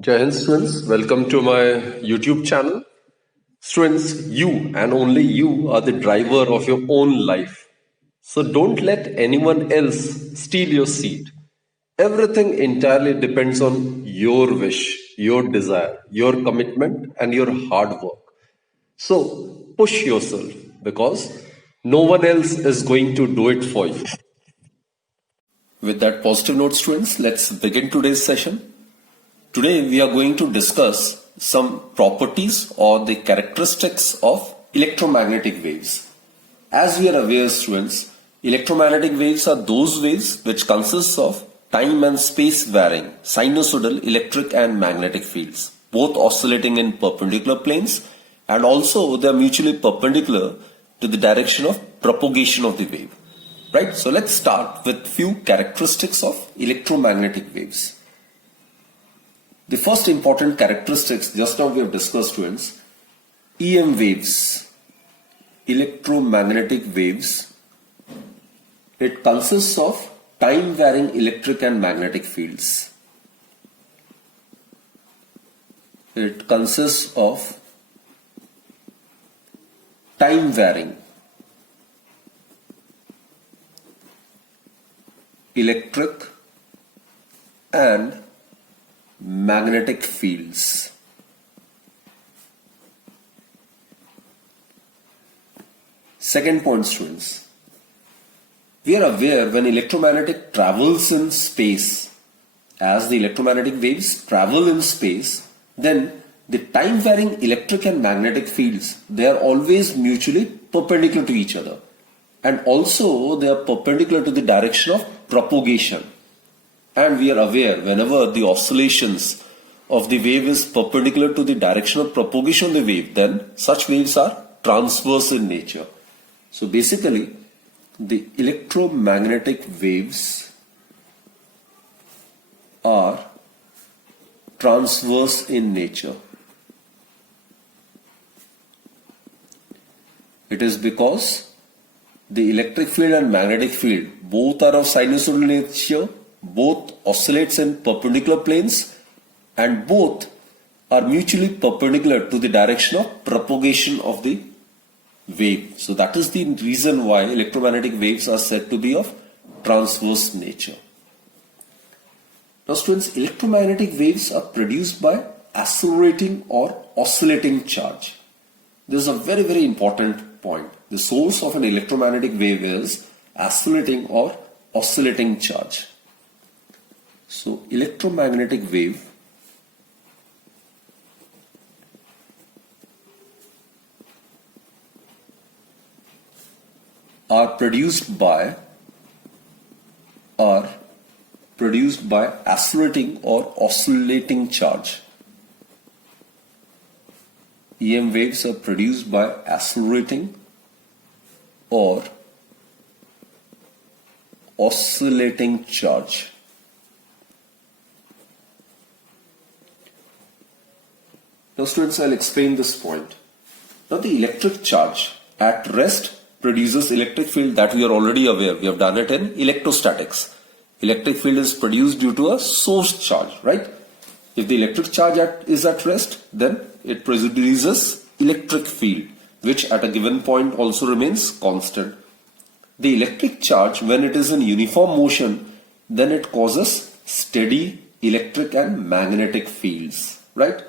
Jai Hind students, welcome to my YouTube channel. Students, you and only you are the driver of your own life. So don't let anyone else steal your seat. Everything entirely depends on your wish, your desire, your commitment, and your hard work. So push yourself because no one else is going to do it for you. With that positive note, students, let's begin today's session. Today we are going to discuss some properties or the characteristics of electromagnetic waves. As we are aware, students, electromagnetic waves are those waves which consist of time and space varying sinusoidal electric and magnetic fields, both oscillating in perpendicular planes, and also they are mutually perpendicular to the direction of propagation of the wave. Right? So let's start with few characteristics of electromagnetic waves. The first important characteristics just now we have discussed, students, EM waves, electromagnetic waves, it consists of time varying electric and magnetic fields. It consists of time varying electric and magnetic fields. Second point, students, we are aware when electromagnetic travels in space, as the electromagnetic waves travel in space, then the time varying electric and magnetic fields, they are always mutually perpendicular to each other, and also they are perpendicular to the direction of propagation. And we are aware whenever the oscillations of the wave is perpendicular to the direction of propagation of the wave, then such waves are transverse in nature. So basically, the electromagnetic waves are transverse in nature. It is because the electric field and magnetic field both are of sinusoidal nature, both oscillates in perpendicular planes, and both are mutually perpendicular to the direction of propagation of the wave. So that is the reason why electromagnetic waves are said to be of transverse nature. Now students, electromagnetic waves are produced by accelerating or oscillating charge. This is a very, very important point. The source of an electromagnetic wave is accelerating or oscillating charge. So electromagnetic wave are produced by accelerating or oscillating charge. EM waves are produced by accelerating or oscillating charge. Now students, I'll explain this point. Now the electric charge at rest produces electric field that we are already aware. We have done it in electrostatics. Electric field is produced due to a source charge, right? If the electric charge is at rest, then it produces electric field, which at a given point also remains constant. The electric charge, when it is in uniform motion, then it causes steady electric and magnetic fields, right?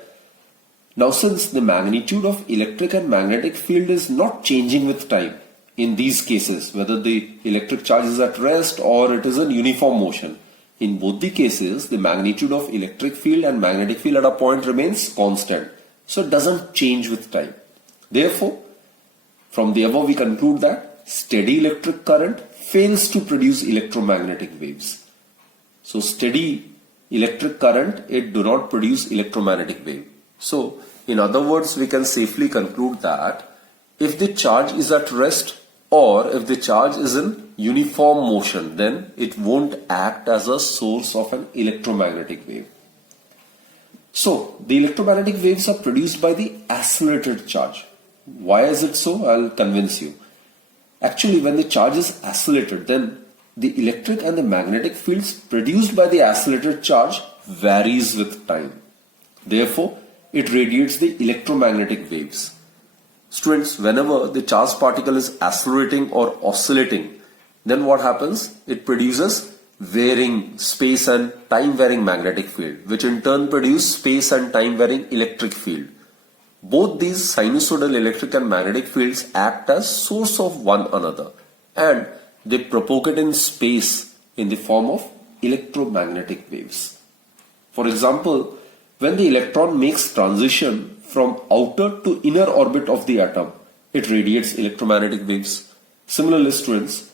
Now since the magnitude of electric and magnetic field is not changing with time, in these cases, whether the electric charge is at rest or it is in uniform motion, in both the cases, the magnitude of electric field and magnetic field at a point remains constant. So it doesn't change with time. Therefore, from the above we conclude that steady electric current fails to produce electromagnetic waves. So steady electric current, it do not produce electromagnetic wave. So in other words, we can safely conclude that if the charge is at rest or if the charge is in uniform motion, then it won't act as a source of an electromagnetic wave. So the electromagnetic waves are produced by the accelerated charge. Why is it so? I'll convince you. Actually, when the charge is accelerated, then the electric and the magnetic fields produced by the accelerated charge varies with time. Therefore, it radiates the electromagnetic waves. Students, whenever the charged particle is accelerating or oscillating, then what happens? It produces varying space and time varying magnetic field, which in turn produce space and time varying electric field. Both these sinusoidal electric and magnetic fields act as source of one another, and they propagate in space in the form of electromagnetic waves. For example, when the electron makes transition from outer to inner orbit of the atom, it radiates electromagnetic waves. Similarly, students,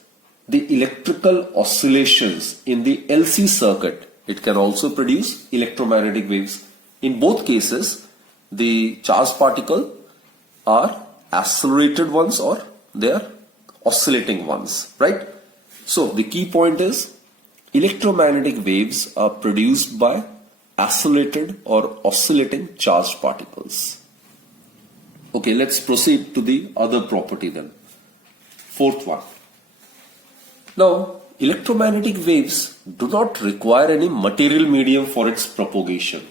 the electrical oscillations in the LC circuit, it can also produce electromagnetic waves. In both cases, the charged particle are accelerated ones or they are oscillating ones, right? So the key point is electromagnetic waves are produced by accelerated or oscillating charged particles. Okay, let's proceed to the other property then. Fourth one. Now, electromagnetic waves do not require any material medium for its propagation.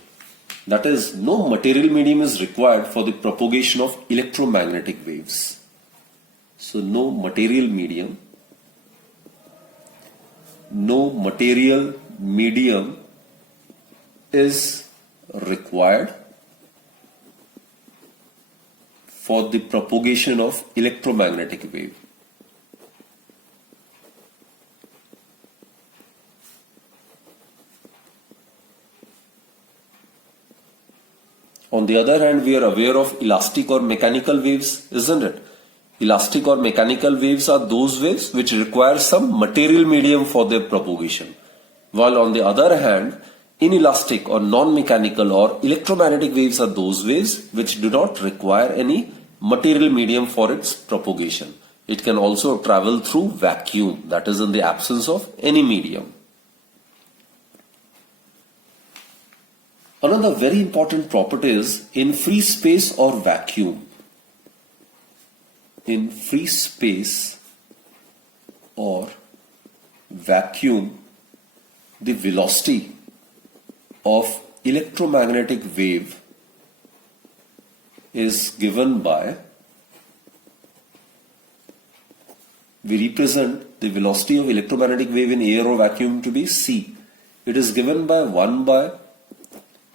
That is, no material medium is required for the propagation of electromagnetic waves. So, no material medium is required for the propagation of electromagnetic wave. On the other hand, we are aware of elastic or mechanical waves, isn't it? Elastic or mechanical waves are those waves which require some material medium for their propagation. While on the other hand, inelastic or non-mechanical or electromagnetic waves are those waves which do not require any material medium for its propagation. It can also travel through vacuum, that is in the absence of any medium. Another very important property is in free space or vacuum. In free space or vacuum, the velocity of electromagnetic wave is given by, we represent the velocity of electromagnetic wave in air or vacuum to be c. It is given by 1 by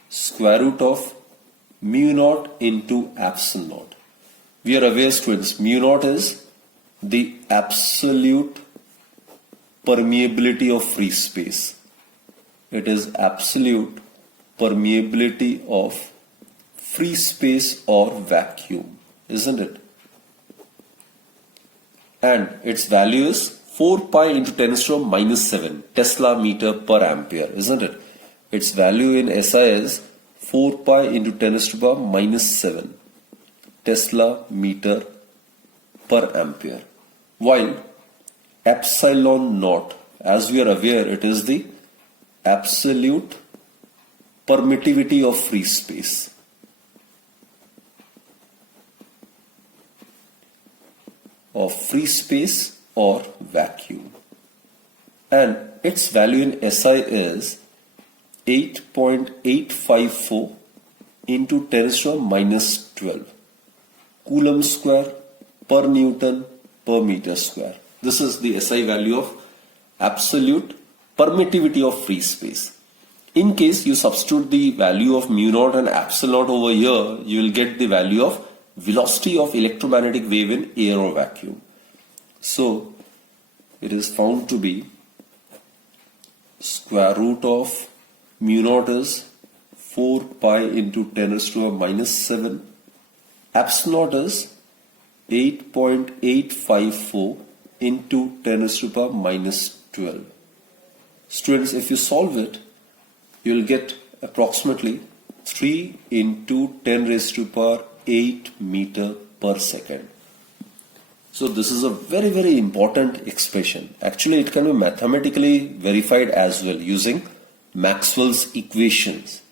square root of mu naught into epsilon naught. We are aware, students, mu naught is the absolute permeability of free space. It is absolute permeability of free space or vacuum, isn't it? And its value is 4 pi into 10 to the minus 7 Tesla meter per ampere, isn't it? Its value in SI is 4 pi into 10 to the minus 7 Tesla meter per ampere. While epsilon naught, as we are aware, it is the absolute permittivity of free space. Of free space or vacuum. And its value in SI is 8.854 into 10 to the minus 12 Coulomb square per Newton per meter square. This is the SI value of absolute permittivity of free space. In case you substitute the value of mu naught and epsilon naught over here, you will get the value of velocity of electromagnetic wave in air or vacuum. So, it is found to be square root of mu naught is 4 pi into 10 to the minus 7. Epsilon naught is 8.854 into 10 to the minus 12. Students, if you solve it, you will get approximately 3 into 10 raised to the power 8 meter per second. So this is a very, very important expression. Actually, it can be mathematically verified as well using Maxwell's equations.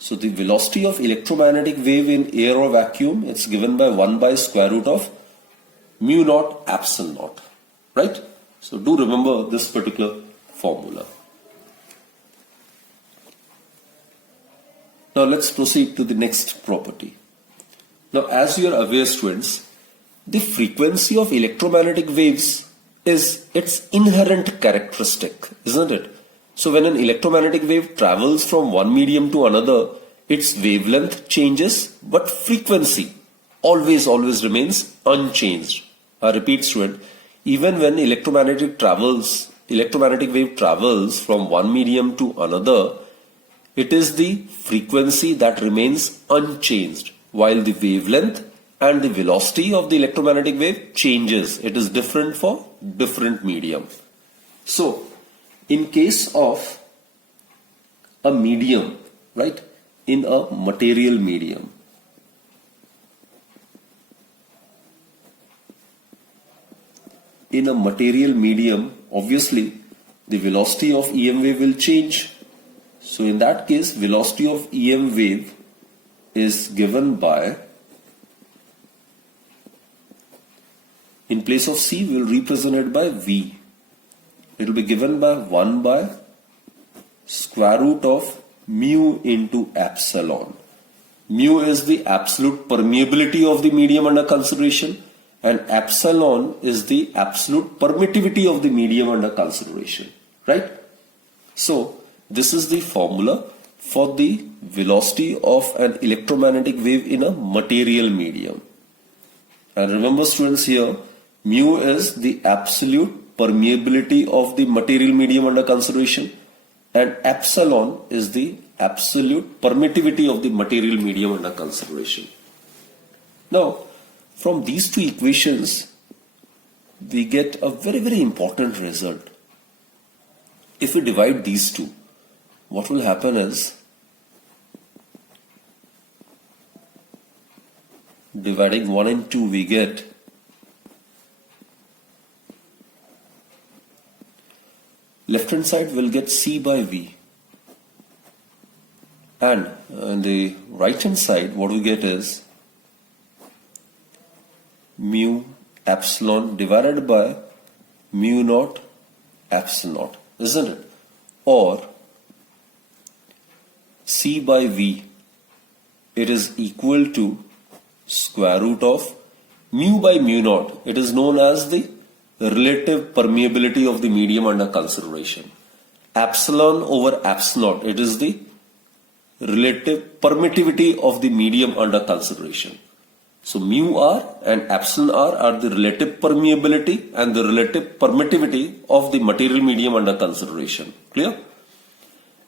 So the velocity of electromagnetic wave in air or vacuum, it's given by 1 by square root of mu naught epsilon naught. Right? So do remember this particular formula. Now let's proceed to the next property. Now as you are aware, students, the frequency of electromagnetic waves is its inherent characteristic, isn't it? So when an electromagnetic wave travels from one medium to another, its wavelength changes, but frequency always remains unchanged. I repeat, student, even when electromagnetic wave travels from one medium to another, it is the frequency that remains unchanged, while the wavelength and the velocity of the electromagnetic wave changes. It is different for different medium. So, in case of a medium, right, in a material medium, obviously the velocity of EM wave will change. So in that case, velocity of EM wave is given by, in place of C, we will represent it by V. It will be given by 1 by square root of mu into epsilon. Mu is the absolute permeability of the medium under consideration, and epsilon is the absolute permittivity of the medium under consideration, right? So this is the formula for the velocity of an electromagnetic wave in a material medium. And remember, students, here mu is the absolute permeability of the material medium under consideration, and epsilon is the absolute permittivity of the material medium under consideration. Now, from these two equations, we get a very important result. If we divide these two, what will happen is, dividing 1 and 2, we get left hand side will get C by V, and on the right hand side what we get is mu epsilon divided by mu naught epsilon naught, isn't it? Or C by V, it is equal to square root of mu by mu naught. It is known as the relative permeability of the medium under consideration. Epsilon over epsilon naught, it is the relative permittivity of the medium under consideration. So mu r and epsilon r are the relative permeability and the relative permittivity of the material medium under consideration. Clear?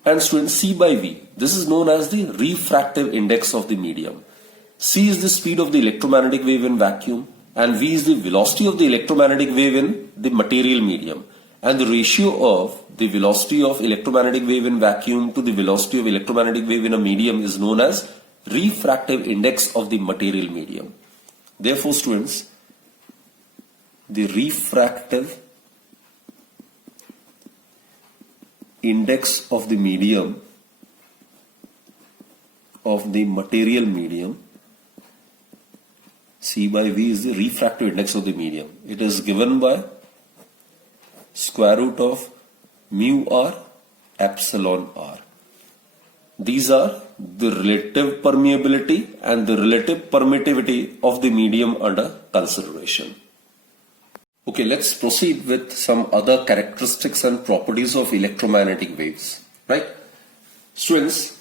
And students, C by V, this is known as the refractive index of the medium. C is the speed of the electromagnetic wave in vacuum, and V is the velocity of the electromagnetic wave in the material medium. And the ratio of the velocity of electromagnetic wave in vacuum to the velocity of electromagnetic wave in a medium is known as refractive index of the material medium. Therefore, students, the refractive index of the medium, of the material medium, C by V is the refractive index of the medium. It is given by square root of mu r epsilon r. These are the relative permeability and the relative permittivity of the medium under consideration. Okay, let's proceed with some other characteristics and properties of electromagnetic waves, right? Students,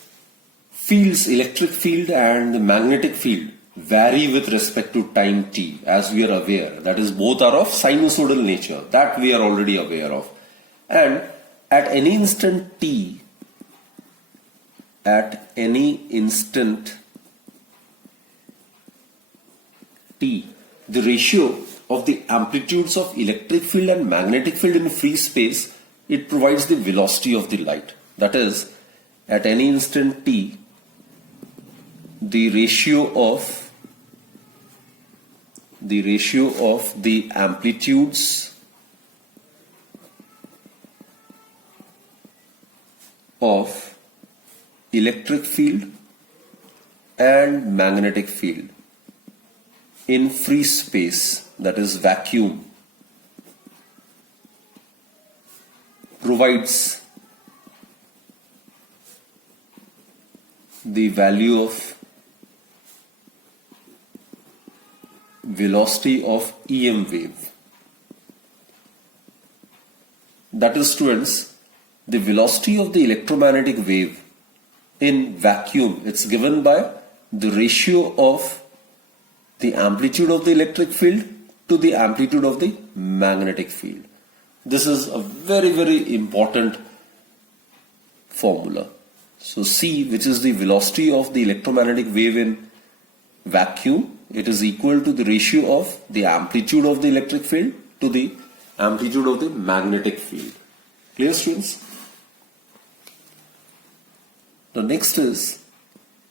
fields, electric field and the magnetic field vary with respect to time t, as we are aware. That is, both are of sinusoidal nature. That we are already aware of. And at any instant t, the ratio of the amplitudes of electric field and magnetic field in free space, it provides the velocity of the light. That is, at any instant t, the ratio of the amplitudes of electric field and magnetic field in free space, that is vacuum, provides the value of velocity of EM wave. That is, students, the velocity of the electromagnetic wave in vacuum, it's given by the ratio of the amplitude of the electric field to the amplitude of the magnetic field. This is a very, very important formula. So C, which is the velocity of the electromagnetic wave in vacuum, it is equal to the ratio of the amplitude of the electric field to the amplitude of the magnetic field. Clear, students? The next is,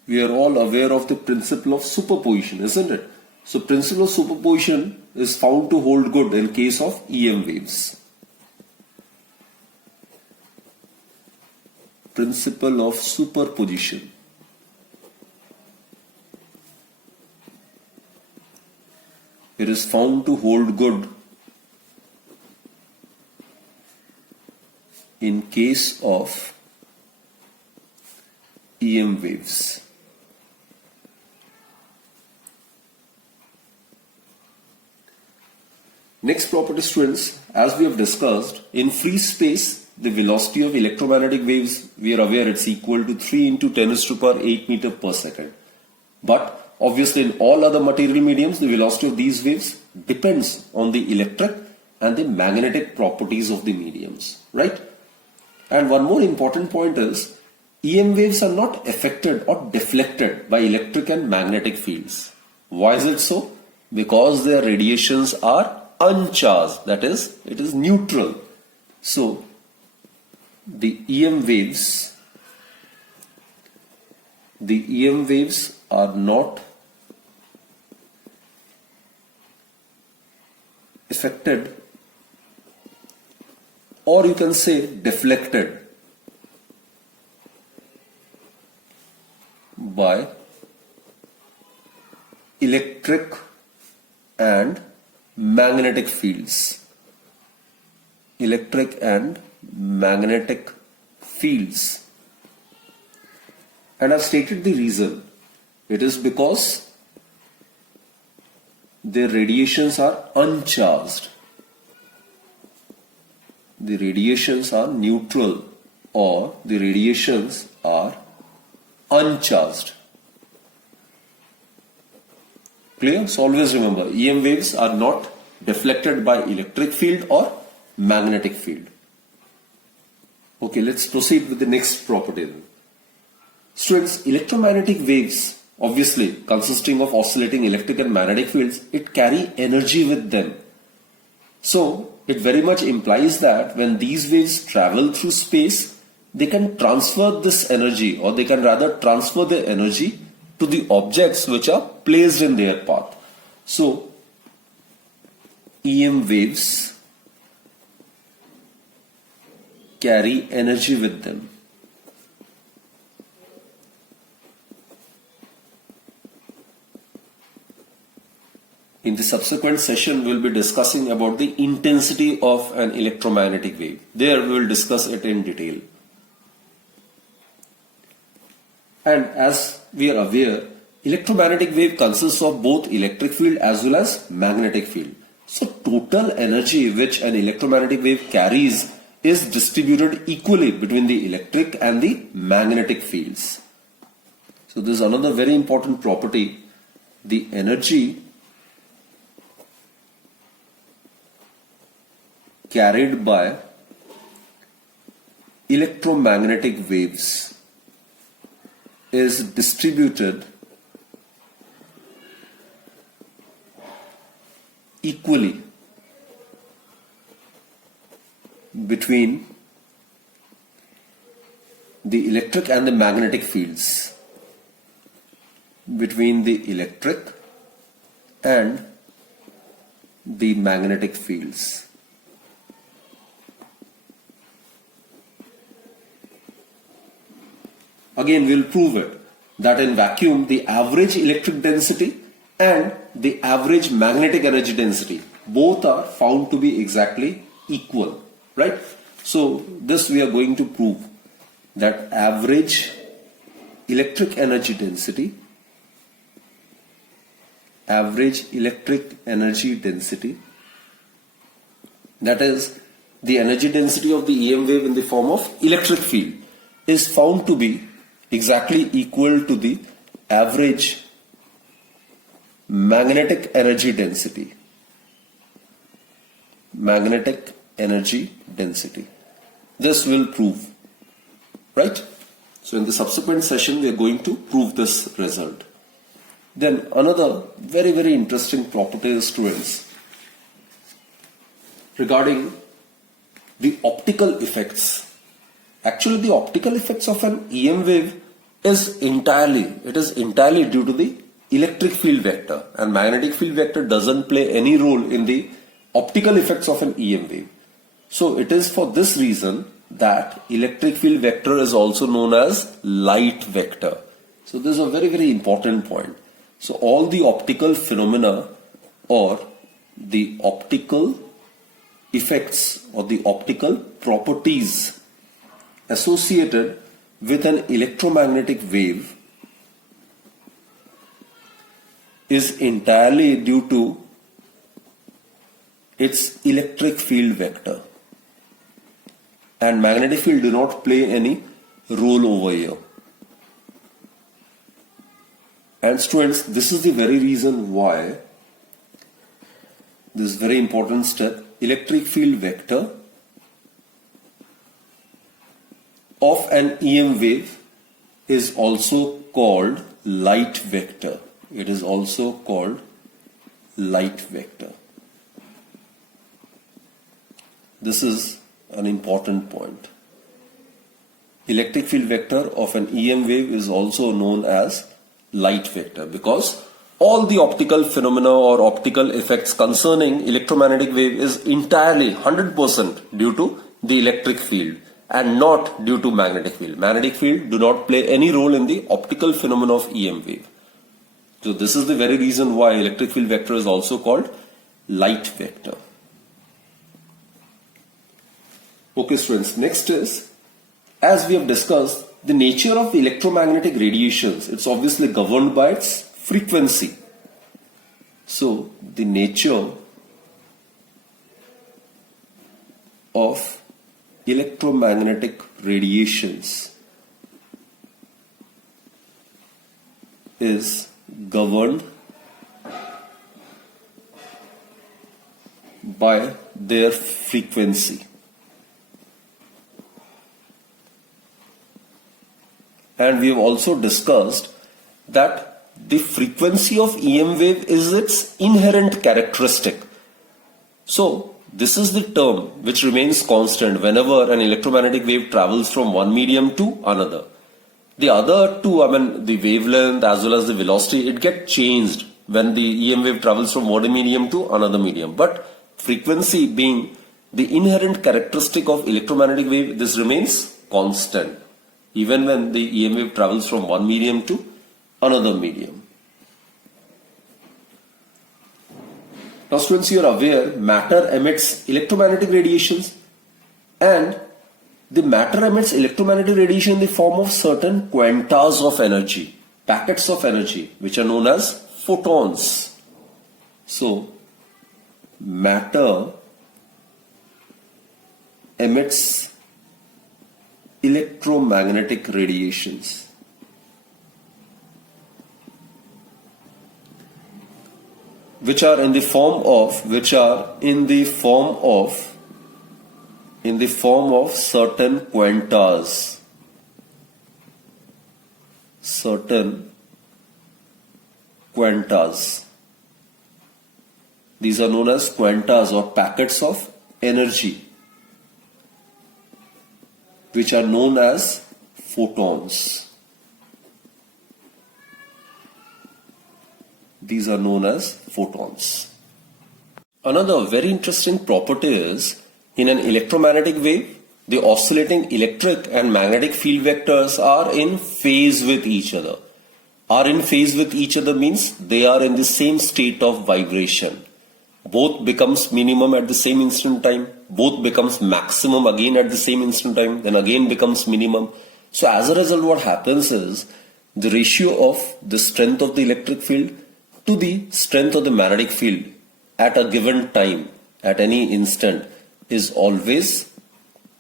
we are all aware of the principle of superposition, isn't it? So principle of superposition is found to hold good in case of EM waves. Principle of superposition. It is found to hold good in case of EM waves. Next property, students, as we have discussed, in free space, the velocity of electromagnetic waves, we are aware it's equal to 3 into 10 raised to power 8 meter per second. But obviously in all other material mediums, the velocity of these waves depends on the electric and the magnetic properties of the mediums, right? And one more important point is, EM waves are not affected or deflected by electric and magnetic fields. Why is it so? Because their radiations are uncharged, that is, it is neutral. So, the EM waves are not affected, or you can say deflected, by electric and magnetic fields. Electric and magnetic fields. And I've stated the reason. It is because their radiations are uncharged. The radiations are neutral, or the radiations are uncharged. Clear? So always remember, EM waves are not deflected by electric field or magnetic field. Okay, let's proceed with the next property then. Students, electromagnetic waves, obviously consisting of oscillating electric and magnetic fields, it carry energy with them. So it very much implies that when these waves travel through space, they can transfer this energy, or they can rather transfer the energy to the objects which are placed in their path. So EM waves carry energy with them. In the subsequent session, we will be discussing about the intensity of an electromagnetic wave. There we will discuss it in detail. And as we are aware, electromagnetic wave consists of both electric field as well as magnetic field. So total energy which an electromagnetic wave carries is distributed equally between the electric and the magnetic fields. So this is another very important property. The energy carried by electromagnetic waves is distributed equally between the electric and the magnetic fields, between the electric and the magnetic fields. Again, we will prove it that in vacuum, the average electric density and the average magnetic energy density, both are found to be exactly equal, right? So this we are going to prove, that average electric energy density, average electric energy density, that is the energy density of the EM wave in the form of electric field, is found to be exactly equal to the average magnetic energy density. Magnetic energy density. This will prove, right? So in the subsequent session we are going to prove this result. Then another very interesting property, students, regarding the optical effects. Actually, the optical effects of an EM wave is entirely due to the electric field vector, and magnetic field vector doesn't play any role in the optical effects of an EM wave. So it is for this reason that electric field vector is also known as light vector. So this is a very important point. So all the optical phenomena or the optical effects or the optical properties associated with an electromagnetic wave is entirely due to its electric field vector, and magnetic field do not play any role over here. And students, this is the very reason why this very important step, electric field vector of an EM wave is also called light vector. It is also called light vector. This is an important point. Electric field vector of an EM wave is also known as light vector because all the optical phenomena or optical effects concerning electromagnetic wave is entirely 100% due to the electric field and not due to magnetic field. Magnetic field do not play any role in the optical phenomena of EM wave. So this is the very reason why electric field vector is also called light vector. Okay students, next is, as we have discussed, the nature of electromagnetic radiations. It's obviously governed by its frequency. So the nature of electromagnetic radiations is governed by their frequency. And we have also discussed that the frequency of EM wave is its inherent characteristic. So this is the term which remains constant whenever an electromagnetic wave travels from one medium to another. The other two, the wavelength as well as the velocity, it gets changed when the EM wave travels from one medium to another medium. But frequency being the inherent characteristic of electromagnetic wave, this remains constant even when the EM wave travels from one medium to another medium. Now students, you are aware matter emits electromagnetic radiations, and the matter emits electromagnetic radiation in the form of certain quantas of energy, packets of energy, which are known as photons. So matter emits electromagnetic radiations. Which are in the form of certain quantas. Certain quantas. These are known as quantas or packets of energy, which are known as photons. These are known as photons. Another very interesting property is, in an electromagnetic wave, the oscillating electric and magnetic field vectors are in phase with each other. Are in phase with each other means they are in the same state of vibration. Both becomes minimum at the same instant time, both becomes maximum again at the same instant time, then again becomes minimum. So as a result, what happens is the ratio of the strength of the electric field to the strength of the magnetic field at a given time, at any instant, is always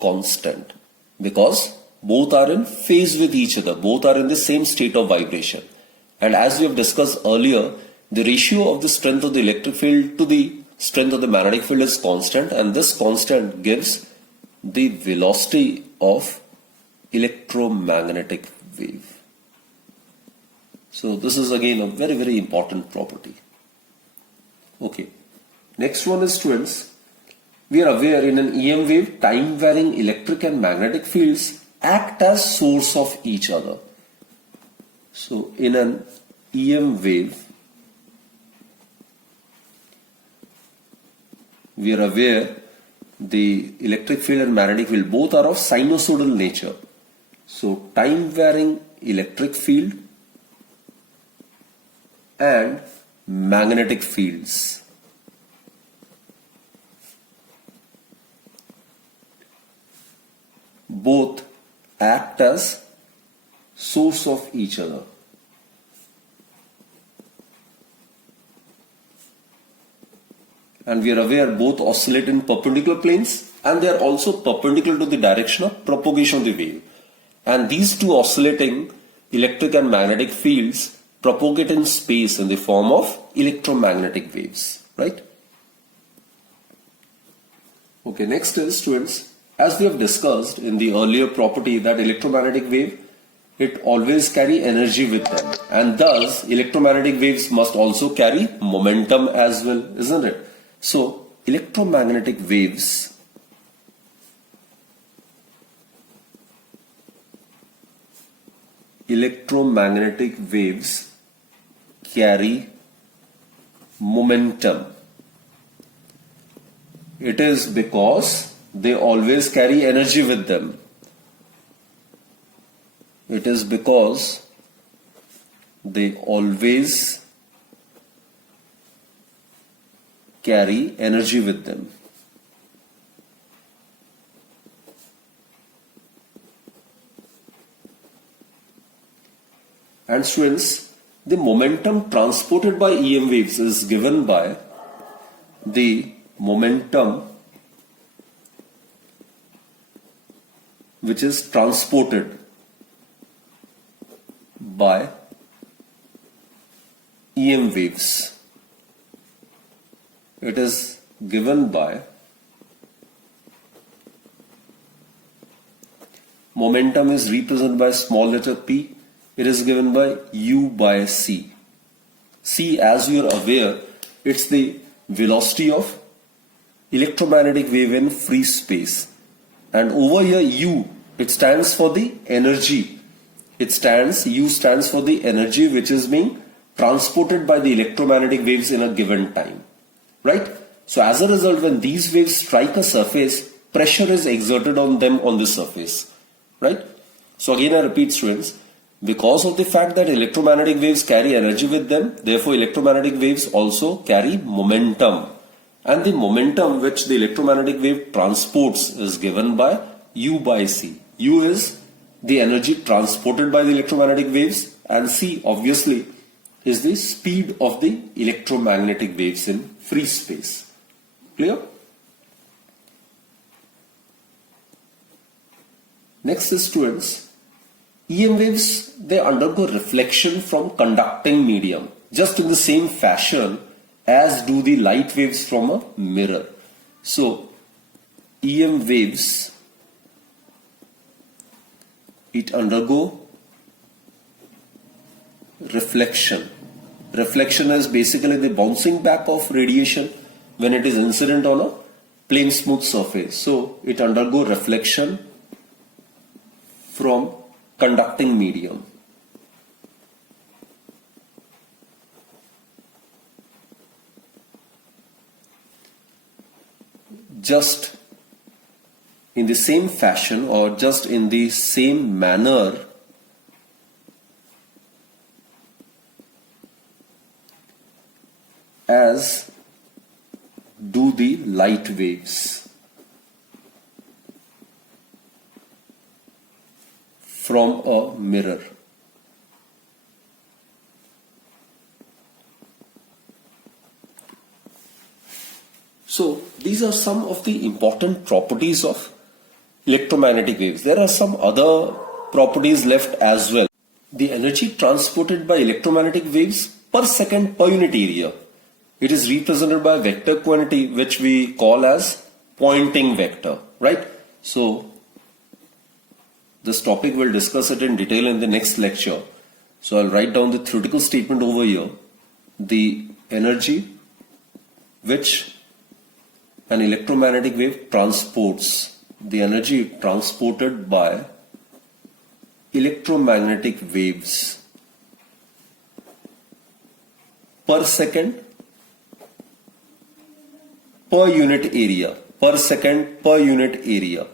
constant, because both are in phase with each other, both are in the same state of vibration. And as we have discussed earlier, the ratio of the strength of the electric field to the strength of the magnetic field is constant, and this constant gives the velocity of electromagnetic wave. So this is again a very, very important property. Okay. Next one is, students, we are aware in an EM wave, time varying electric and magnetic fields act as source of each other. So in an EM wave, we are aware the electric field and magnetic field both are of sinusoidal nature. So time varying electric field and magnetic fields both act as source of each other. And we are aware both oscillate in perpendicular planes, and they are also perpendicular to the direction of propagation of the wave. And these two oscillating electric and magnetic fields propagate in space in the form of electromagnetic waves, right? Okay, next is, students, as we have discussed in the earlier property that electromagnetic wave, it always carry energy with them, and thus electromagnetic waves must also carry momentum as well, isn't it? So electromagnetic waves carry momentum. It is because they always carry energy with them. It is because they always carry energy with them. And students, the momentum transported by EM waves is given by the momentum which is transported by EM waves. It is given by momentum is represented by small letter p. It is given by u by c. C, as you are aware, it's the velocity of electromagnetic wave in free space. And over here u, it stands for the energy. U stands for the energy which is being transported by the electromagnetic waves in a given time. Right? So as a result, when these waves strike a surface, pressure is exerted on them on the surface. Right? So again I repeat, students, because of the fact that electromagnetic waves carry energy with them, therefore electromagnetic waves also carry momentum. And the momentum which the electromagnetic wave transports is given by u by c. U is the energy transported by the electromagnetic waves, and c obviously is the speed of the electromagnetic waves in free space. Clear? Next is, students, EM waves, they undergo reflection from conducting medium just in the same fashion as do the light waves from a mirror. So EM waves, it undergo reflection. Reflection is basically the bouncing back of radiation when it is incident on a plane smooth surface. So it undergo reflection from conducting medium. Just in the same fashion or just in the same manner as do the light waves from a mirror. these are some of the important properties of electromagnetic waves. There are some other properties left as well. The energy transported by electromagnetic waves per second per unit area, it is represented by a vector quantity which we call as Poynting vector, right? So this topic we'll discuss it in detail in the next lecture. So I'll write down the theoretical statement over here. The energy which an electromagnetic wave transports, the energy transported by electromagnetic waves per second per unit area, per second per unit area,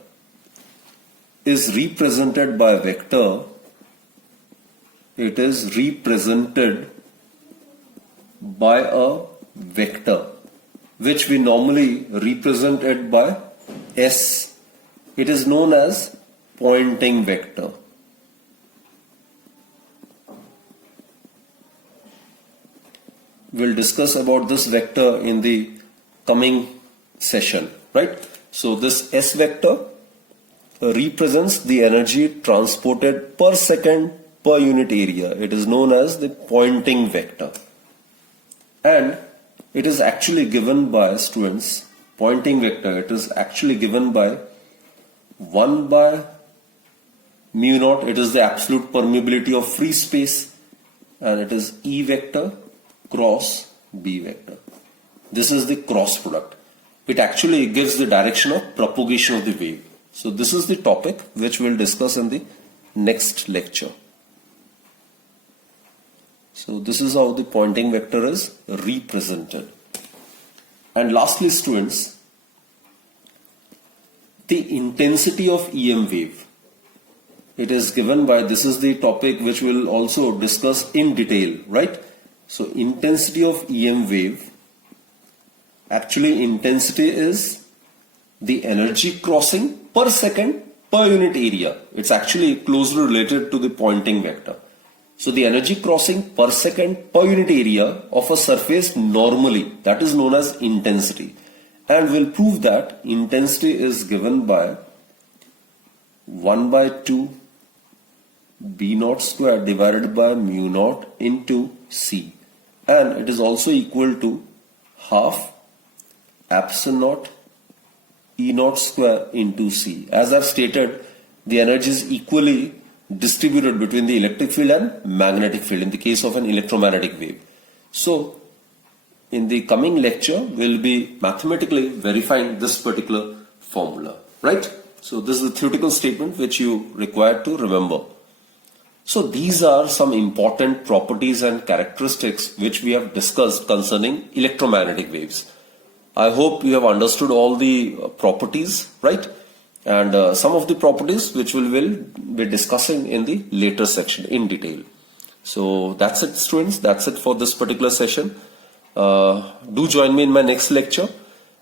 is represented by a vector. It is represented by a vector which we normally represent it by S. It is known as Poynting vector. We'll discuss about this vector in the coming session, right? So this S vector represents the energy transported per second per unit area. It is known as the Poynting vector. And it is actually given by, students, Poynting vector, it is actually given by 1 by mu naught. It is the absolute permeability of free space, and it is E vector cross B vector. This is the cross product. It actually gives the direction of propagation of the wave. So this is the topic which we'll discuss in the next lecture. So this is how the Poynting vector is represented. And lastly, students, the intensity of EM wave. It is given by, this is the topic which we'll also discuss in detail, right? So intensity of EM wave, actually intensity is the energy crossing per second per unit area. It's actually closely related to the Poynting vector. So the energy crossing per second per unit area of a surface normally, that is known as intensity. And we'll prove that intensity is given by 1 by 2 B naught square divided by mu naught into C. And it is also equal to half epsilon naught E naught square into C. As I've stated, the energy is equally distributed between the electric field and magnetic field in the case of an electromagnetic wave. So in the coming lecture, we'll be mathematically verifying this particular formula, right? So this is the theoretical statement which you require to remember. So these are some important properties and characteristics which we have discussed concerning electromagnetic waves. I hope you have understood all the properties, right? And some of the properties which we will be discussing in the later section in detail. So that's it, students. That's it for this particular session. Do join me in my next lecture.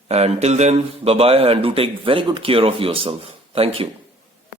And till then, bye-bye, and do take very good care of yourself. Thank you.